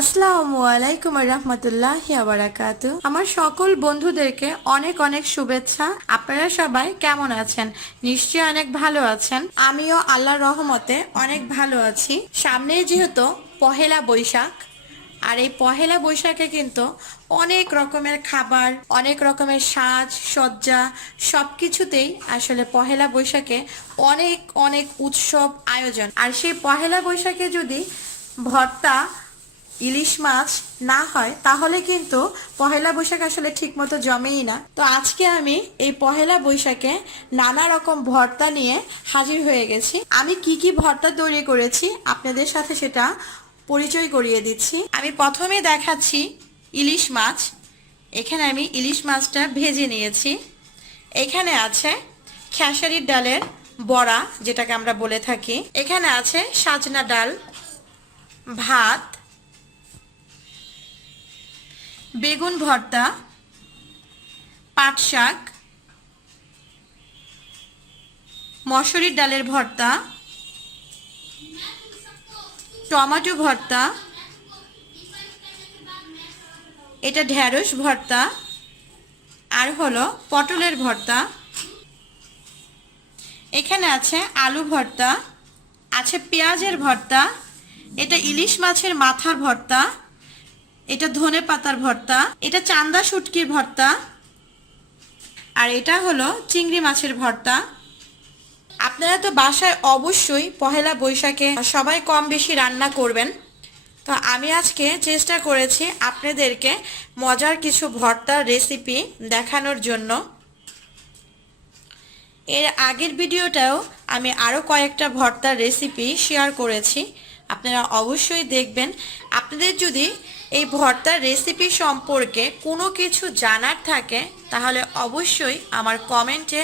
আসসালামু আলাইকুম রহমতুল্লাহ বারাকাতু আমার সকল বন্ধুদেরকে অনেক অনেক শুভেচ্ছা। আপনারা সবাই কেমন আছেন? নিশ্চয়ই অনেক ভালো আছেন। আমিও আল্লাহর রহমতে অনেক ভালো আছি। সামনে যেহেতু পহেলা বৈশাখ, আর এই পহেলা বৈশাখে কিন্তু অনেক রকমের খাবার, অনেক রকমের সাজ, সজ্জা সব কিছুতেই আসলে পহেলা বৈশাখে অনেক অনেক উৎসব আয়োজন। আর সেই পহেলা বৈশাখে যদি ভর্তা ইলিশ মাছ না হয়, তাহলে কিন্তু পহেলা বৈশাখ আসলে ঠিকমতো জমেই না। তো আজকে আমি এই পহেলা বৈশাখে নানা রকম ভর্তা নিয়ে হাজির হয়ে গেছি। আমি কি কি ভর্তা তৈরি করেছি আপনাদের সাথে সেটা পরিচয় করিয়ে দিচ্ছি। আমি প্রথমে দেখাচ্ছি ইলিশ মাছ। এখানে আমি ইলিশ মাছটা ভেজে নিয়েছি। এখানে আছে খেসারির ডালের বড়া, যেটাকে আমরা বলে থাকি। এখানে আছে সাজনা ডাল, ভাত বেগুন ভর্তা পাট শাক মসুরির ডালের ভর্তা, টমেটো ভর্তা, এটা ঢ্যাঁড়স ভর্তা, আর হলো পটলের ভর্তা। এখানে আছে আলু ভর্তা, আছে পেঁয়াজের ভর্তা, এটা ইলিশ মাছের মাথার ভর্তা এটা ধনে পাতার ভর্তা, এটা চান্দা শুটকির ভর্তা, আর এটা হলো চিংড়ি মাছের ভর্তা। আপনারা তো বাসায় অবশ্যই পহেলা বৈশাখে সবাই কম বেশি রান্না করবেন। তো আমি আজকে চেষ্টা করেছি আপনাদেরকে মজার কিছু ভর্তার রেসিপি দেখানোর জন্য। এর আগের ভিডিওটাও আমি আরও কয়েকটা ভর্তার রেসিপি শেয়ার করেছি। আপনারা অবশ্যই দেখবেন। আপনাদের যদি এই ভর্তার রেসিপি সম্পর্কে কোনো কিছু জানার থাকে, তাহলে অবশ্যই আমার কমেন্টে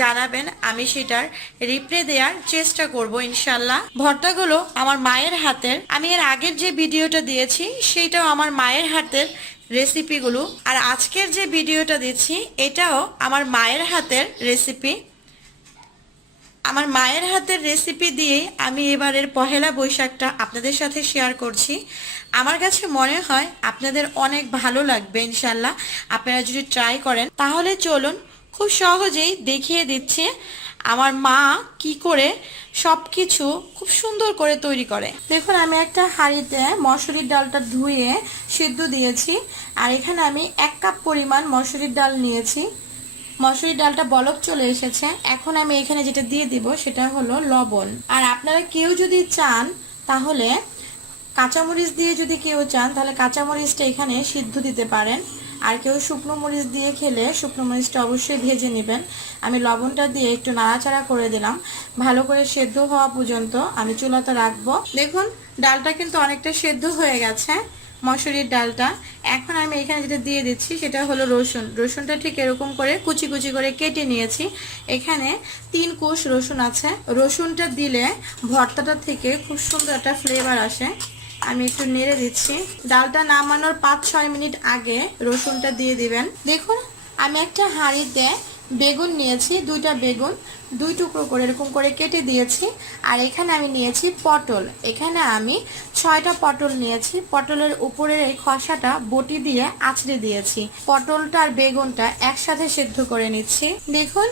জানাবেন। আমি সেটার রিপ্লে দেওয়ার চেষ্টা করব ইনশাল্লাহ। ভর্তাগুলো আমার মায়ের হাতের। আমি এর আগের যে ভিডিওটা দিয়েছি সেটাও আমার মায়ের হাতের রেসিপিগুলো আর আজকের যে ভিডিওটা দিচ্ছি, এটাও আমার মায়ের হাতের রেসিপি আমার মায়ের হাতের রেসিপি দিয়ে আমি এবারের পহেলা বৈশাখটা আপনাদের সাথে শেয়ার করছি। আমার কাছে মনে হয় আপনাদের অনেক ভালো লাগবে ইনশাল্লাহ আপনারা যদি ট্রাই করেন, তাহলে চলুন খুব সহজেই দেখিয়ে দিচ্ছে আমার মা কি করে সব কিছু খুব সুন্দর করে তৈরি করে। দেখুন, আমি একটা হাঁড়িতে মসুরির ডালটা ধুয়ে সিদ্ধ দিয়েছি, আর এখানে আমি এক কাপ পরিমাণ মসুরির ডাল নিয়েছি। মসুরির ডালটা বলক চলে এসেছে। এখন আমি এখানে যেটা দিয়ে দিব সেটা হলো লবণ। আর আপনারা কেউ যদি চান তাহলে কাঁচামরিচ দিয়ে যদি কেউ চান তাহলে কাঁচামরিচটা এখানে সিদ্ধ দিতে পারেন। আর কেউ শুকনো মরিচ দিয়ে খেলে শুকনো মরিচটা অবশ্যই ভেজে নেবেন। আমি লবণটা দিয়ে একটু নাড়াচাড়া করে দিলাম। ভালো করে সেদ্ধ হওয়া পর্যন্ত আমি চুলাতে রাখব। দেখুন, ডালটা কিন্তু অনেকটা সেদ্ধ হয়ে গেছে। মসুরির ডালটা। এখন আমি এখানে যেটা দিয়ে দিচ্ছি সেটা হলো রসুন। রসুনটা ঠিক এরকম করে কুচি কুচি করে কেটে নিয়েছি। এখানে তিন কোষ রসুন আছে। রসুনটা দিলে ভর্তাটা থেকে খুব সুন্দর একটা ফ্লেভার আসে। আমি একটু নেড়ে দিচ্ছি। ডালটা নামানোর পাঁচ ছয় মিনিট আগে রসুনটা দিয়ে দিবেন। দেখুন, আমি একটা হাঁড়িতে বেগুন নিয়েছি, দুইটা বেগুন, দুই টুকরো করে এরকম করে কেটে দিয়েছি। আর এখানে আমি নিয়েছি পটল। এখানে আমি ছয়টা পটল নিয়েছি। পটলের উপরের এই খসাটা বটি দিয়ে আছড়ে দিয়েছি। পটলটা আর বেগুনটা একসাথে সেদ্ধ করে নিচ্ছি। দেখুন,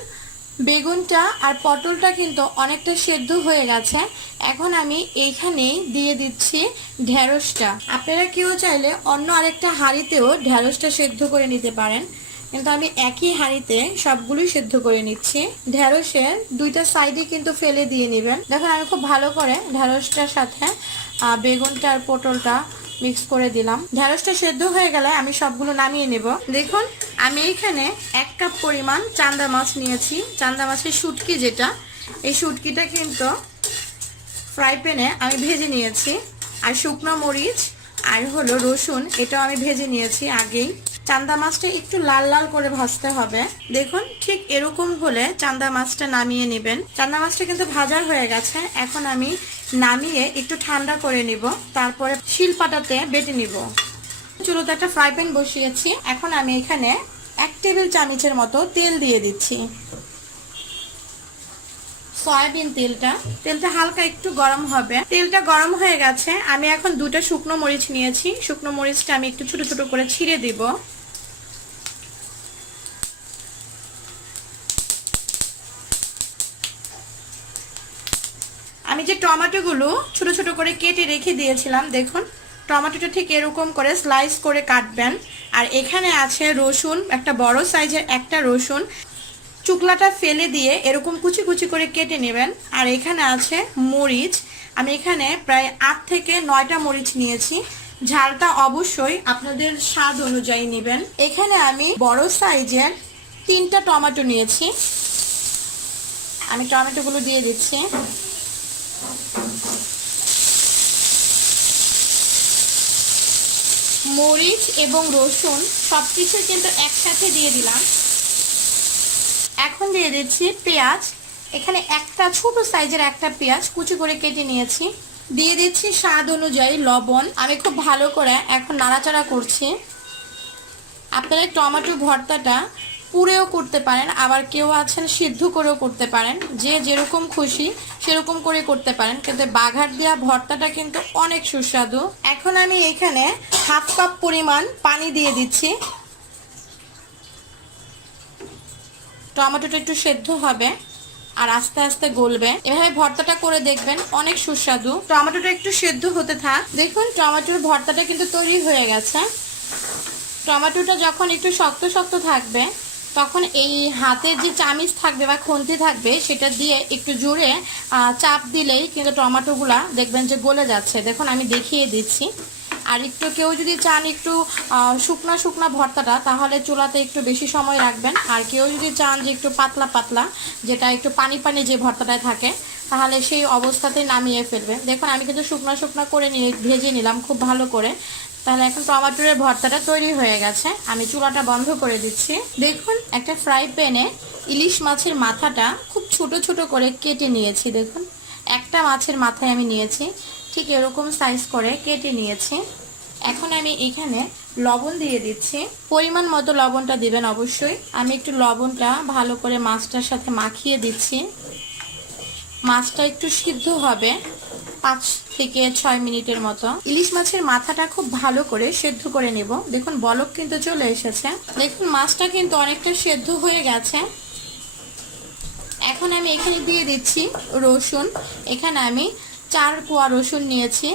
বেগুনটা আর পটলটা কিন্তু অনেকটা সেদ্ধ হয়ে গেছে। এখন আমি এইখানেই দিয়ে দিচ্ছি ঢ্যাঁড়সটা আপনারা কেউ চাইলে অন্য আরেকটা হাঁড়িতেও ঢ্যাঁড়সটা সেদ্ধ করে নিতে পারেন। কিন্তু আমি একই হাঁড়িতে সবগুলোই সেদ্ধ করে নিচ্ছি। ঢ্যাঁড়সের দুইটা সাইডে কিন্তু ফেলে দিয়ে নেবেন। দেখুন, আমি খুব ভালো করে ঢ্যাঁড়সটার সাথে বেগুনটা আর পটলটা মিক্স করে দিলাম। ঢেঁড়সটা সেদ্ধ হয়ে গেলে আমি সবগুলো নামিয়ে নেব। দেখুন, আমি এখানে এক কাপ পরিমাণ চান্দা মাছ নিয়েছি। চান্দা মাছের শুটকি যেটা, এই শুটকিটা কিন্তু ফ্রাই প্যানে আমি ভেজে নিয়েছি। আর শুকনো মরিচ আর হলো রসুন, এটাও আমি ভেজে নিয়েছি আগেই। চান্দা মাছটা একটু লাল লাল করে ভাজতে হবে। দেখুন, ঠিক এরকম হলে চান্দা মাছটা নামিয়ে নেবেন। চান্দা মাছটা কিন্তু ভাজা হয়ে গেছে। এখন আমি নামিয়ে একটু ঠান্ডা করে নিব। তারপরে শিলপাটাতে বেটে নিব। চুলোতে একটা ফ্রাই প্যান বসিয়েছি। এখন আমি এখানে এক টেবিল চামিচের মতো তেল দিয়ে দিচ্ছি। সয়াবিন তেলটা। তেলটা হালকা একটু গরম হবে। তেলটা গরম হয়ে গেছে। আমি এখন দুটো শুকনো মরিচ নিয়েছি। শুকনো মরিচটা আমি একটু ছোট ছোট করে ছিঁড়ে দিব। আমি যে টমেটোগুলো ছোট ছোট করে কেটে রেখে দিয়েছিলাম, দেখুন, টমেটোটা ঠিক এরকম করে স্লাইস করে কাটবেন। আর এখানে আছে রসুন, একটা বড় সাইজের একটা রসুন। চুকলাটা ফেলে দিয়ে এরকম কুচি কুচি করে কেটে নেবেন। আর এখানে আছে মরিচ। আমি এখানে প্রায় আট থেকে নয়টা মরিচ নিয়েছি। ঝালটা অবশ্যই আপনাদের স্বাদ অনুযায়ী নেবেন। এখানে আমি বড় সাইজের তিনটা টমেটো নিয়েছি। আমি টমেটোগুলো দিয়ে দিচ্ছি। মরিচ এবং রসুন সব কিছু কিন্তু একসাথে দিয়ে দিলাম। এখন দিয়ে দিচ্ছি পেঁয়াজ। এখানে একটা ছোট সাইজের একটা পেঁয়াজ কুচি করে কেটে নিয়েছি। দিয়ে দিচ্ছি স্বাদ অনুযায়ী লবণ। আমি খুব ভালো করে এখন নাড়াচাড়া করছি। আপনারা টমেটো ভর্তাটা পুরেও করতে পারেন, আবার কেউ আছেন সিদ্ধ করেও করতে পারেন। যে যেরকম খুশি সেরকম করে করতে পারেন। কিন্তু বাঘার দেওয়া ভর্তাটা কিন্তু অনেক সুস্বাদু। এখন আমি এখানে হাফ কাপ পরিমাণ পানি দিয়ে দিচ্ছি। টমেটোটা একটু সেদ্ধ হবে আর আস্তে আস্তে গলবে। এভাবে ভর্তাটা করে দেখবেন, অনেক সুস্বাদু। টমেটোটা একটু সেদ্ধ হতে থাক। দেখুন, টমেটোর ভর্তাটা কিন্তু তৈরি হয়ে গেছে। টমেটোটা যখন একটু শক্ত শক্ত থাকবে, তখন এই হাতের যে চামিচ থাকবে বা খুন্তি থাকবে, সেটা দিয়ে একটু জোরে চাপ দিলেই কিন্তু টমেটোগুলা দেখবেন যে গলে যাচ্ছে। দেখুন, আমি দেখিয়ে দিচ্ছি। আর একটু কেউ যদি চান একটু শুকনা শুকনা ভর্তাটা, তাহলে চুলাতে একটু বেশি সময় রাখবেন। আর কেউ যদি চান যে একটু পাতলা পাতলা, যেটা একটু পানি পানি যে ভর্তাটায় থাকে, তাহলে সেই অবস্থাতে নামিয়ে ফেলবেন। দেখুন, আমি কিন্তু শুকনা শুকনা করে নিয়ে ভেজে নিলাম খুব ভালো করে। তাহলে এখন টমাটোরের ভর্তাটা তৈরি হয়ে গেছে। আমি চুলাটা বন্ধ করে দিচ্ছি। দেখুন, একটা ফ্রাই প্যানে ইলিশ মাছের মাথাটা খুব ছোট ছোট করে কেটে নিয়েছি। দেখুন, একটা মাছের মাথায় আমি নিয়েছি। ঠিক এরকম সাইজ করে কেটে নিয়েছি। এখন আমি এখানে লবণ দিয়ে দিচ্ছি। পরিমাণ মতো লবণটা দিবেন অবশ্যই। আমি একটু লবণটা ভালো করে মাছটার সাথে মাখিয়ে দিচ্ছি। মাছটা একটু সিদ্ধ হবে পাঁচ থেকে ছয় মিনিটের মতো। ইলিশ মাছের মাথাটা খুব ভালো করে সেদ্ধ করে নেব। দেখুন, বলক কিন্তু চলে এসেছে। দেখুন, মাছটা কিন্তু অনেকটা সেদ্ধ হয়ে গেছে। এখন আমি এখানে দিয়ে দিচ্ছি রসুন। এখানে আমি চার কোয়া রসুন নিয়েছি।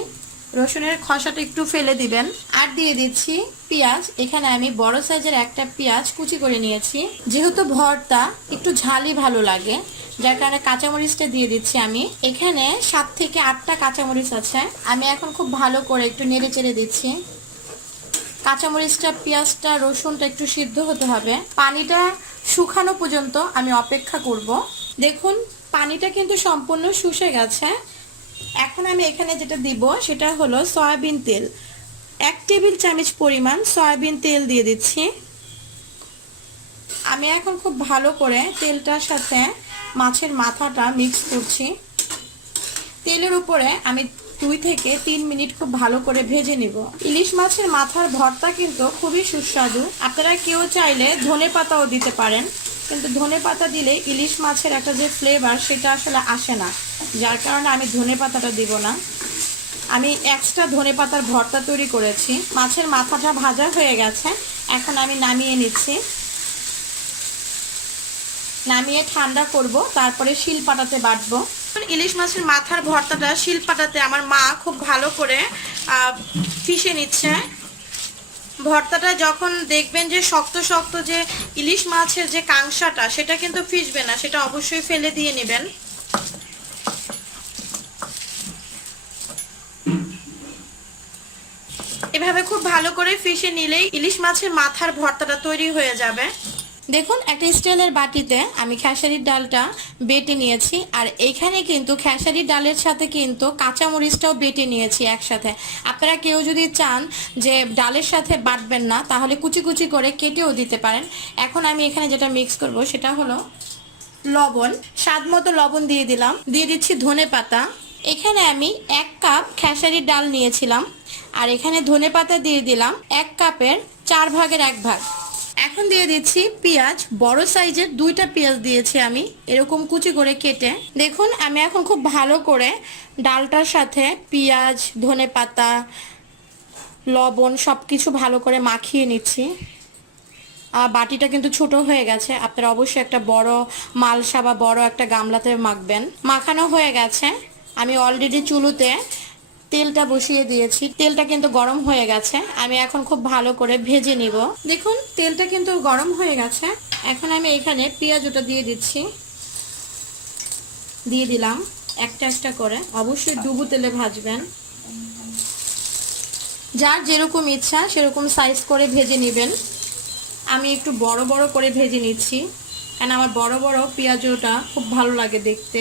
রসুনের খসাটা একটু ফেলে দিবেন। আর দিয়ে দিচ্ছি পেঁয়াজ। এখানে আমি বড় সাইজের একটা পেঁয়াজ কুচি করে নিয়েছি। যেহেতু ভর্তা, একটু ঝালই ভালো লাগে। যার কারণে কাঁচামরিচটা দিয়ে দিচ্ছি আমি। এখানে সাত থেকে আটটা কাঁচামরিচ আছে। আমি এখন খুব ভালো করে একটু নেড়ে চেড়ে দিচ্ছি। কাঁচামরিচটা, পেঁয়াজটা, রসুনটা একটু সিদ্ধ হতে হবে। পানিটা শুকানো পর্যন্ত আমি অপেক্ষা করব। দেখুন, পানিটা কিন্তু সম্পূর্ণ শুষে গেছে। এখন আমি এখানে যেটা দিব, সেটা হলো সয়াবিন তেল। এক টেবিল চামচ পরিমাণ সয়াবিন তেল দিয়ে দিচ্ছি। আমি এখন খুব ভালো করে তেলটার সাথে মাছের মাথাটা মিক্স করছি। তেলের উপরে আমি দুই থেকে তিন মিনিট খুব ভালো করে ভেজে নিব। ইলিশ মাছের মাথার ভর্তা কিন্তু খুবই সুস্বাদু। আপনারা কেউ চাইলে ধনে পাতাও দিতে পারেন। কিন্তু ধনে পাতা দিলে ইলিশ মাছের একটা যে ফ্লেভার সেটা আসলে আসে না। যার কারণে আমি ধনে পাতাটা দিব না। আমি এক্সট্রা ধনে পাতার ভর্তা তৈরি করেছি। মাছের মাথাটা ভাজা হয়ে গেছে। এখন আমি নামিয়ে নিচ্ছি। নামিয়ে ঠান্ডা করব, তারপরে শিল পাটাতে বাটবো। ইলিশ মাছের মাথার ভর্তাটা শিল পাটাতে আমার মা খুব ভালো করে পিষে নিচ্ছে। ভর্তাটা যখন দেখবেন যে শক্ত শক্ত যে ইলিশ মাছের যে কাংসাটা, সেটা কিন্তু ফিসবে না, সেটা অবশ্যই ফেলে দিয়ে নেবেন। এভাবে খুব ভালো করে ফিশে নিলেই ইলিশ মাছের মাথার ভর্তাটা তৈরি হয়ে যাবে। দেখুন, একটা স্টিলের বাটিতে আমি খেসারির ডালটা বেটে নিয়েছি, আর এখানে কিন্তু খেসারির ডালের সাথে কিন্তু কাঁচামরিচটাও বেটে নিয়েছি একসাথে। আপনারা কেউ যদি চান যে ডালের সাথে বাটবেন না, তাহলে কুচি কুচি করে কেটেও দিতে পারেন। এখন আমি এখানে যেটা মিক্স করব, সেটা হলো লবণ। স্বাদ মতো লবণ দিয়ে দিলাম। দিয়ে দিচ্ছি ধনে পাতা। এখানে আমি এক কাপ খেসারির ডাল নিয়েছিলাম, আর এখানে ধনে পাতা দিয়ে দিলাম এক কাপের চার ভাগের এক ভাগ। এখন দিয়ে দিচ্ছি পেঁয়াজ। বড় সাইজের দুইটা পেঁয়াজ দিয়েছি আমি। এরকম কুচি করে কেটে। দেখুন, আমি এখন খুব ভালো করে ডালটার সাথে পেঁয়াজ, ধনে পাতা, লবণ সব কিছু ভালো করে মাখিয়ে নিচ্ছি। আর বাটিটা কিন্তু ছোট হয়ে গেছে। আপনারা অবশ্যই একটা বড় মালসা বা বড় একটা গামলাতে মাখবেন। মাখানো হয়ে গেছে। আমি অলরেডি চুলোতে তেলটা বসিয়ে দিয়েছি। তেলটা কিন্তু গরম হয়ে গেছে। আমি এখন খুব ভালো করে ভেজে নিব। দেখুন, তেলটা কিন্তু গরম হয়ে গেছে। এখন আমি এখানে পেঁয়াজ ওটা দিয়ে দিচ্ছি। দিয়ে দিলাম একটা একটা করে। অবশ্যই ডুবু তেলে ভাজবেন। যার যেরকম ইচ্ছা সেরকম সাইজ করে ভেজে নেবেন। আমি একটু বড় বড় করে ভেজে নিচ্ছি। কারণ আমার বড় বড় পেঁয়াজটা খুব ভালো লাগে দেখতে।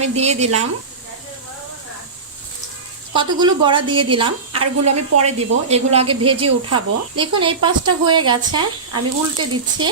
আমি দিয়ে দিলাম। কতগুলো বড়া দিয়ে দিলাম, আরগুলো আমি পরে দিব, এগুলো আগে ভেজে উঠাবো। দেখুন, এই পাঁচটা হয়ে গেছে, আমি উল্টে দিচ্ছি।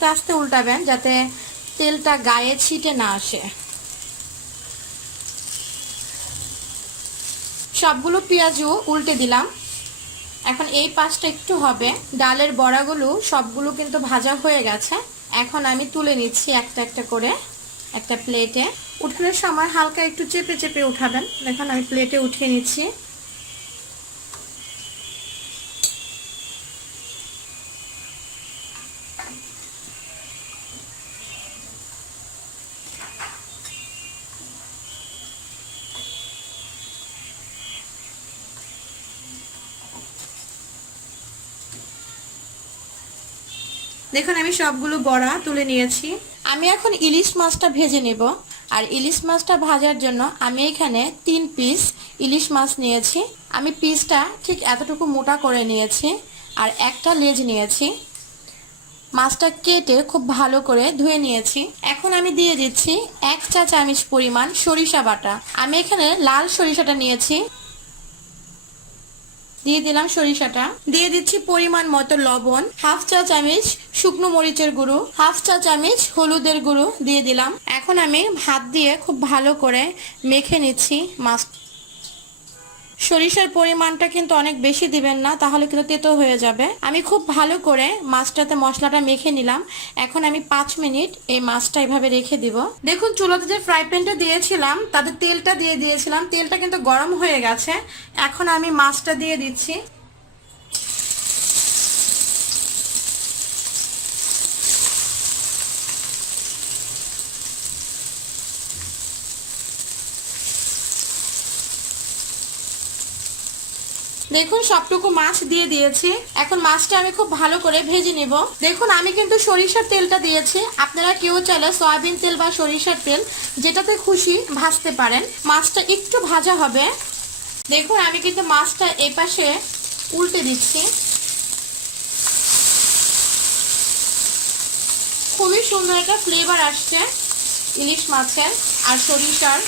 আস্তে আস্তে উল্টাবেন যাতে তেলটা গায়ে ছিটে না আসে। সবগুলো পেঁয়াজও উল্টে দিলাম। এখন এই পাশটা একটু হবে। ডালের বড়াগুলো সবগুলো কিন্তু ভাজা হয়ে গেছে। এখন আমি তুলে নিচ্ছি একটা একটা করে একটা প্লেটে। উঠানোর সময় হালকা একটু চেপে চেপে উঠাবেন। দেখুন আমি প্লেটে উঠিয়ে নিচ্ছি দেখুন আমি সবগুলো বড়া তুলে নিয়েছি। আমি এখন ইলিশ মাছটা ভেজে নেব। আর ইলিশ মাছটা ভাজার জন্য আমি এখানে তিন পিস ইলিশ মাছ নিয়েছি। আমি পিসটা ঠিক এতটুকু মোটা করে নিয়েছি আর একটা লেজ নিয়েছি। মাছটা কেটে খুব ভালো করে ধুয়ে নিয়েছি। এখন আমি দিয়ে দিচ্ছি এক চা চামচ পরিমাণ সরিষা বাটা। আমি এখানে লাল সরিষাটা নিয়েছি। দিয়ে দিলাম সরিষাটা। দিয়ে দিচ্ছি পরিমাণ মতো লবণ, হাফ চা চামচ শুকনো মরিচের গুঁড়ো, হাফ চা চামচ হলুদের গুঁড়ো দিয়ে দিলাম। এখন আমি ভাত দিয়ে খুব ভালো করে মেখে নিচ্ছি মাছ সরিষার পরিমাণটা কিন্তু অনেক বেশি দিবেন না, তাহলে কিন্তু তেতো হয়ে যাবে। আমি খুব ভালো করে মাছটাতে মশলাটা মেখে নিলাম। এখন আমি পাঁচ মিনিট এই মাছটা এভাবে রেখে দিব। দেখুন, চুলোতে যে ফ্রাই প্যানটা দিয়েছিলাম, তাতে তেলটা দিয়ে দিয়েছিলাম। তেলটা কিন্তু গরম হয়ে গেছে। এখন আমি মাছটা দিয়ে দিচ্ছি। দেখুন, সবটুকু মাছ দিয়ে দিয়েছি। এখন মাছটা আমি খুব ভালো করে ভেজে নিব। দেখুন, আমি কিন্তু সরিষার তেলটা দিয়েছি। আপনারা কেউ চাইলে সয়াবিন তেল বা সরিষার তেল, যেটাতে খুশি ভাজতে পারেন। মাছটা একটু ভাজা হবে। দেখুন, আমি কিন্তু মাছটা এই পাশে উল্টে দিচ্ছি। খুবই সুন্দর একটা ফ্লেভার আসছে ইলিশ মাছের আর সরিষার।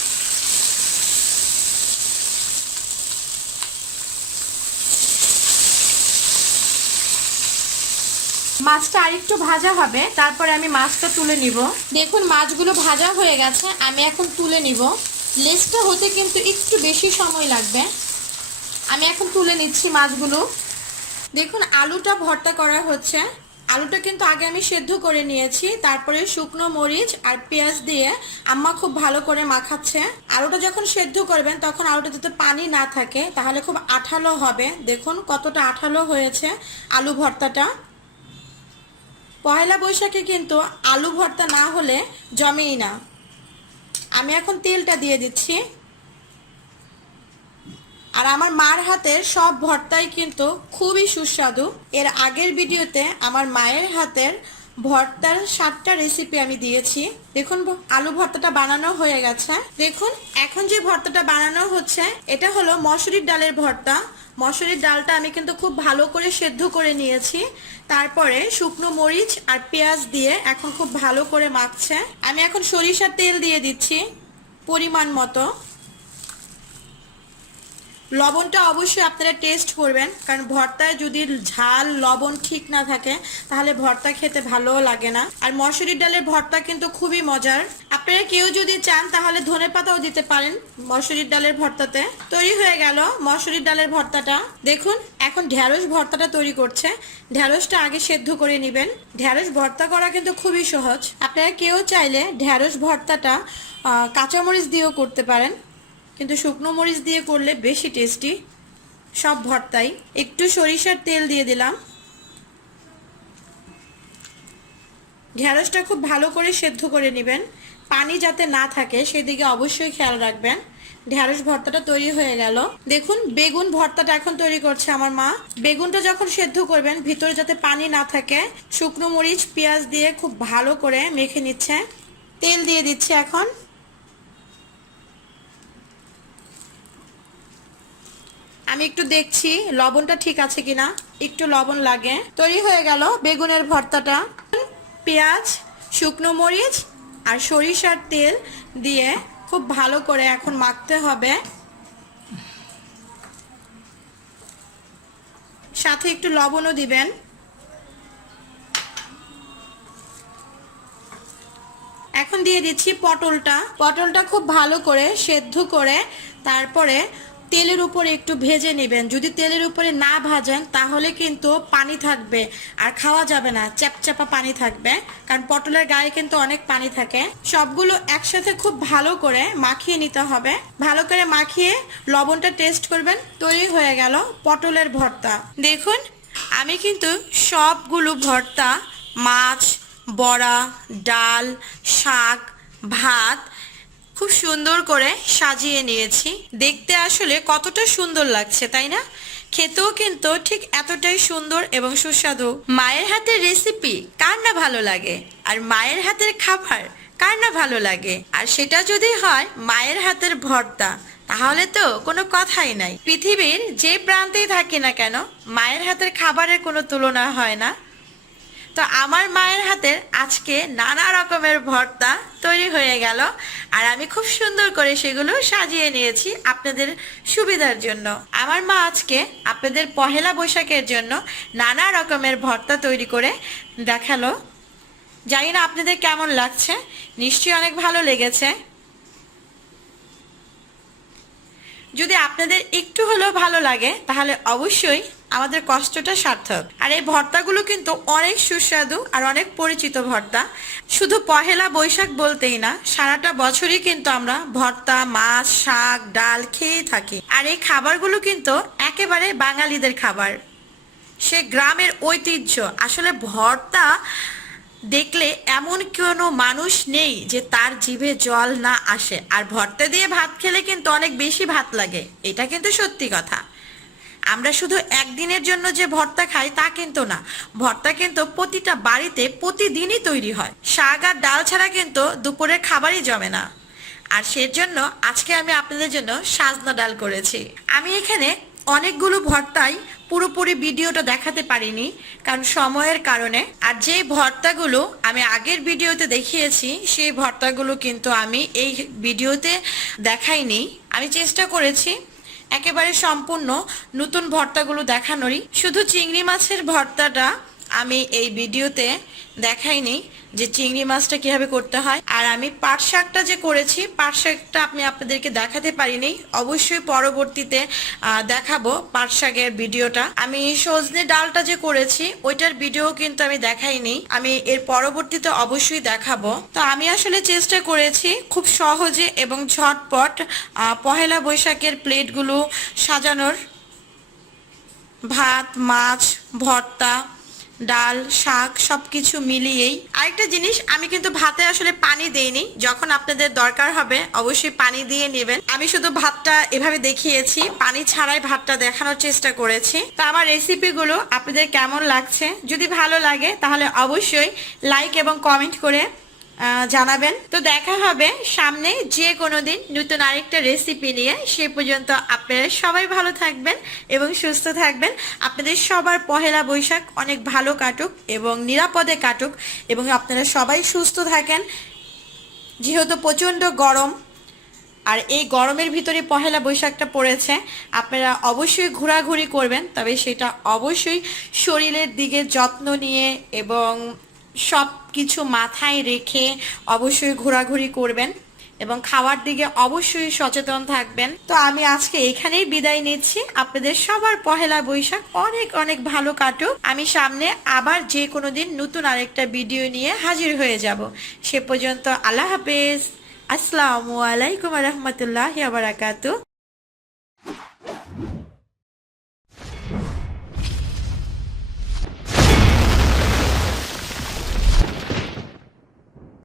মাছটা আরেকটু ভাজা হবে, তারপরে আমি মাছটা তুলে নিব। দেখুন, মাছগুলো ভাজা হয়ে গেছে, আমি এখন তুলে নিব। লেসটা হতে কিন্তু একটু বেশি সময় লাগবে। আমি এখন তুলে নিচ্ছি মাছগুলো। দেখুন, আলুটা ভর্তা করা হচ্ছে। আলুটা কিন্তু আগে আমি সেদ্ধ করে নিয়েছি, তারপরে শুকনো মরিচ আর পেঁয়াজ দিয়ে আম্মা খুব ভালো করে মাখাচ্ছে। আলুটা যখন সেদ্ধ করবেন, তখন আলুটা যাতে পানি না থাকে, তাহলে খুব আঠালো হবে। দেখুন, কতটা আঠালো হয়েছে আলু ভর্তাটা। পয়লা বৈশাখে কিন্তু আলু ভর্তা না হলে জমেই না। আমি এখন তেলটা দিয়ে দিচ্ছি। আর আমার মার হাতের সব ভর্তাই কিন্তু খুবই সুস্বাদু। এর আগের ভিডিওতে আমার মায়ের হাতের ভর্তার সাতটা রেসিপি আমি দিয়েছি। দেখুন আলু ভর্তাটা বানানো হয়ে গেছে। দেখুন, এখন যে ভর্তাটা বানানো হচ্ছে, এটা হলো মসুরির ডালের ভর্তা। মসুরির ডালটা আমি কিন্তু খুব ভালো করে সেদ্ধ করে নিয়েছি। তারপরে শুকনো মরিচ আর পেঁয়াজ দিয়ে এখন খুব ভালো করে মাখছে। আমি এখন সরিষার তেল দিয়ে দিচ্ছি, পরিমাণ মতো। লবণটা অবশ্যই আপনারা টেস্ট করবেন, কারণ ভর্তায় যদি ঝাল, লবণ ঠিক না থাকে, তাহলে ভর্তা খেতে ভালোও লাগে না। আর মসুরির ডালের ভর্তা কিন্তু খুবই মজার। আপনারা কেউ যদি চান, তাহলে ধনে পাতাও দিতে পারেন মসুরির ডালের ভর্তাতে। তৈরি হয়ে গেল মসুরির ডালের ভর্তাটা। দেখুন, এখন ঢ্যাঁড়স ভর্তাটা তৈরি করছে। ঢ্যাঁড়সটা আগে সেদ্ধ করে নেবেন। ঢ্যাঁড়স ভর্তা করা কিন্তু খুবই সহজ। আপনারা কেউ চাইলে ঢ্যাঁড়স ভর্তাটা কাঁচামরিচ দিয়েও করতে পারেন। কিন্তু শুকনো মরিচ দিয়ে করলে বেশি টেস্টি সব ভর্তাই। একটু সরিষার তেল দিয়ে দিলাম। ঢ্যাঁড়সটা খুব ভালো করে সেদ্ধ করে নেবেন। পানি যাতে না থাকে, সেদিকে অবশ্যই খেয়াল রাখবেন। ঢ্যাঁড়স ভর্তাটা তৈরি হয়ে গেল। দেখুন, বেগুন ভর্তাটা এখন তৈরি করছে আমার মা। বেগুনটা যখন সেদ্ধ করবেন, ভিতরে যাতে পানি না থাকে, শুকনো মরিচ, পেঁয়াজ দিয়ে খুব ভালো করে মেখে নিচ্ছে। তেল দিয়ে দিচ্ছে এখন। আমি একটু দেখছি, লবণটা ঠিক আছে কিনা? একটু লবণ লাগে। তৈরি হয়ে গেল বেগুনের ভর্তাটা। পেঁয়াজ, শুকনো মরিচ আর সরিষার তেল দিয়ে খুব ভালো করে এখন মাখতে হবে। সাথে একটু লবণও দিবেন। এখন দিয়ে দিচ্ছি পটলটা। পটলটা খুব ভালো করে সেদ্ধ করে তারপরে তেলের উপরে একটু ভেজে নেবেন। যদি তেলের উপরে না ভাজেন, তাহলে কিন্তু পানি থাকবে আর খাওয়া যাবে না। চ্যাপচ্যাপা পানি থাকবে, কারণ পটলের গায়ে কিন্তু অনেক পানি থাকে। সবগুলো একসাথে খুব ভালো করে মাখিয়ে নিতে হবে। ভালো করে মাখিয়ে লবণটা টেস্ট করবেন, তৈরি হয়ে গেল পটলের ভর্তা। দেখুন, আমি কিন্তু সবগুলো ভর্তা, মাছ, বড়া, ডাল, শাক, ভাত খুব সুন্দর করে সাজিয়ে নিয়েছি। দেখতে আসলে কতটা সুন্দর লাগছে, তাই না? খেতেও কিন্তু ঠিক এতটাই সুন্দর এবং সুস্বাদু। মায়ের হাতের রেসিপি কার না ভালো লাগে? আর মায়ের হাতের খাবার কার না ভালো লাগে? আর সেটা যদি হয় মায়ের হাতের ভর্তা, তাহলে তো কোনো কথাই নাই। পৃথিবীর যে প্রান্তেই থাকি না কেন, মায়ের হাতের খাবারের কোনো তুলনা হয় না। তো আমার মায়ের হাতের আজকে নানা রকমের ভর্তা তৈরি হয়ে গেল। আর আমি খুব সুন্দর করে সেগুলো সাজিয়ে নিয়েছি আপনাদের সুবিধার জন্য। আমার মা আজকে আপনাদের পহেলা বৈশাখের জন্য নানা রকমের ভর্তা তৈরি করে দেখাল। জানি না আপনাদের কেমন লাগছে, নিশ্চয়ই অনেক ভালো লেগেছে। যদি আপনাদের একটু হলেও ভালো লাগে, তাহলে অবশ্যই আমাদের কষ্টটা সার্থক। আর এই ভর্তাগুলো কিন্তু অনেক সুস্বাদু আর অনেক পরিচিত ভর্তা। শুধু পহেলা বৈশাখ বলতেই না, সারাটা বছরই কিন্তু আমরা ভর্তা, মাছ, শাক, ডাল খেয়েই থাকি। আর এই খাবারগুলো কিন্তু একেবারে বাঙালিদের খাবার। সে গ্রামের ঐতিহ্য। আসলে ভর্তা দেখলে এমন কোনো মানুষ নেই যে তার জিভে জল না আসে। আর ভর্তা দিয়ে ভাত খেলে কিন্তু অনেক বেশি ভাত লাগে। এটা কিন্তু সত্যি কথা। আমরা শুধু একদিনের জন্য যে ভর্তা খাই তা কিন্তু না। ভর্তা কিন্তু প্রতিটা বাড়িতে প্রতিদিনই তৈরি হয়। শাক আর ডাল ছাড়া কিন্তু দুপুরের খাবারই জমে না। আর সেজন্য আজকে আমি আপনাদের জন্য সাজনা ডাল করেছি। আমি এখানে অনেকগুলো ভর্তাই পুরোপুরি ভিডিওটা দেখাতে পারিনি, কারণ সময়ের কারণে। আর যে ভর্তাগুলো আমি আগের ভিডিওতে দেখিয়েছি, সেই ভর্তাগুলো কিন্তু আমি এই ভিডিওতে দেখাইনি। আমি চেষ্টা করেছি একেবারে সম্পূর্ণ নতুন ভর্তাগুলো দেখানোরই। শুধু চিংড়ি মাছের ভর্তাটা আমি এই ভিডিওতে দেখাইনি যে চিংড়ি মাছটা কীভাবে করতে হয়। আর আমি পাট শাকটা যে করেছি, পাট শাকটা আমি আপনাদেরকে দেখাতে পারিনি। অবশ্যই পরবর্তীতে দেখাবো পাট শাকের ভিডিওটা। আমি সজনে ডালটা যে করেছি, ওইটার ভিডিও কিন্তু আমি দেখাইনি। আমি এর পরবর্তীতে অবশ্যই দেখাবো। তো আমি আসলে চেষ্টা করেছি খুব সহজে এবং ঝটপট পহেলা বৈশাখের প্লেটগুলো সাজানোর। ভাত, মাছ, ভর্তা ডাল, শাক সবকিছু মিলিয়েই। আরেকটা জিনিস, আমি কিন্তু ভাতে আসলে পানি দেইনি। যখন আপনাদের দরকার হবে, অবশ্যই পানি দিয়ে নেবেন। আমি শুধু ভাতটা এভাবে দেখিয়েছি। পানি ছাড়াই ভাতটা দেখানোর চেষ্টা করেছি। তো আমার রেসিপিগুলো আপনাদের কেমন লাগছে? যদি ভালো লাগে, তাহলে অবশ্যই লাইক এবং কমেন্ট করে জানাবেন। তো দেখা হবে সামনে যে কোনো দিন নতুন আরেকটা রেসিপি নিয়ে। সে পর্যন্ত আপনারা সবাই ভালো থাকবেন এবং সুস্থ থাকবেন। আপনাদের সবার পহেলা বৈশাখ অনেক ভালো কাটুক এবং নিরাপদে কাটুক এবং আপনারা সবাই সুস্থ থাকেন। যেহেতু প্রচণ্ড গরম আর এই গরমের ভিতরে পহেলা বৈশাখটা পড়েছে, আপনারা অবশ্যই ঘোরাঘুরি করবেন, তবে সেটা অবশ্যই শরীরের দিকে যত্ন নিয়ে এবং সব কিছু মাথায় রেখে অবশ্যই ঘোরাঘুরি করবেন এবং খাওয়ার দিকে অবশ্যই সচেতন থাকবেন। তো আমি আজকে এখানেই বিদায় নিচ্ছি। আপনাদের সবার পহেলা বৈশাখ অনেক অনেক ভালো কাটুক। আমি সামনে আবার যে কোনো দিন নতুন আরেকটা ভিডিও নিয়ে হাজির হয়ে যাব। সে পর্যন্ত আল্লাহ হাফেজ। আসসালামু আলাইকুম রহমতুল্লাহ বারাকাতু